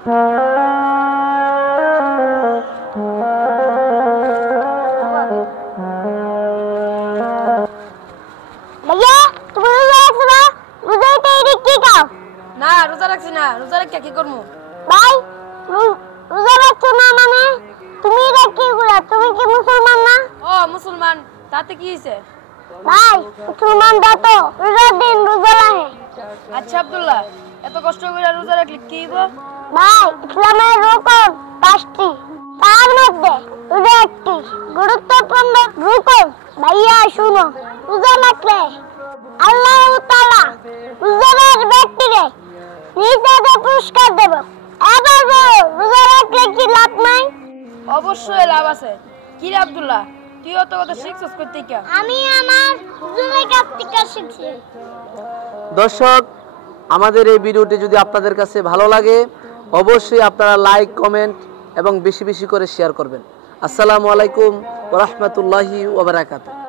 ভাইয়া তুমি রোজা রাখছো না? রোজাতে এদিক কি খাও? না রোজা রাখছি না, রোজা রেখে কি করবো? ভাই রোজা রাখছো না মানে তুমি এটা কি করা? তুমি কি মুসলমান না? ও মুসলমান, তাতে কি হয়েছে? ভাই মুসলমান তো রোজার দিন রোজা রাখে। আচ্ছা আব্দুল্লাহ, এত কষ্ট করে রোজা রাখলে কি হইব? ভাই ইসলামের রুকন 5টি, তার মধ্যে রোজা একটি গুরুত্বপূর্ণ রুকন। ভাইয়া শুনো, রোজা রাখলে আল্লাহ তাআলা রোজাদার ব্যক্তিকে নিজে পুরস্কার দেব। এবার বলো, রোজা রাখলে কি লাভ নাই? অবশ্যই লাভ আছে। কি রে আব্দুল্লাহ, তুই অত কথা শিখছস কই থেকে? আমি আমার হুজুরের কাছ থেকে শিখছি। দর্শক, আমাদের এই ভিডিওটি যদি আপনাদের কাছে ভালো লাগে অবশ্যই আপনারা লাইক, কমেন্ট এবং বেশি বেশি করে শেয়ার করবেন। আসসালামু আলাইকুম ওয়া রাহমাতুল্লাহি ওয়া বারাকাতুহু।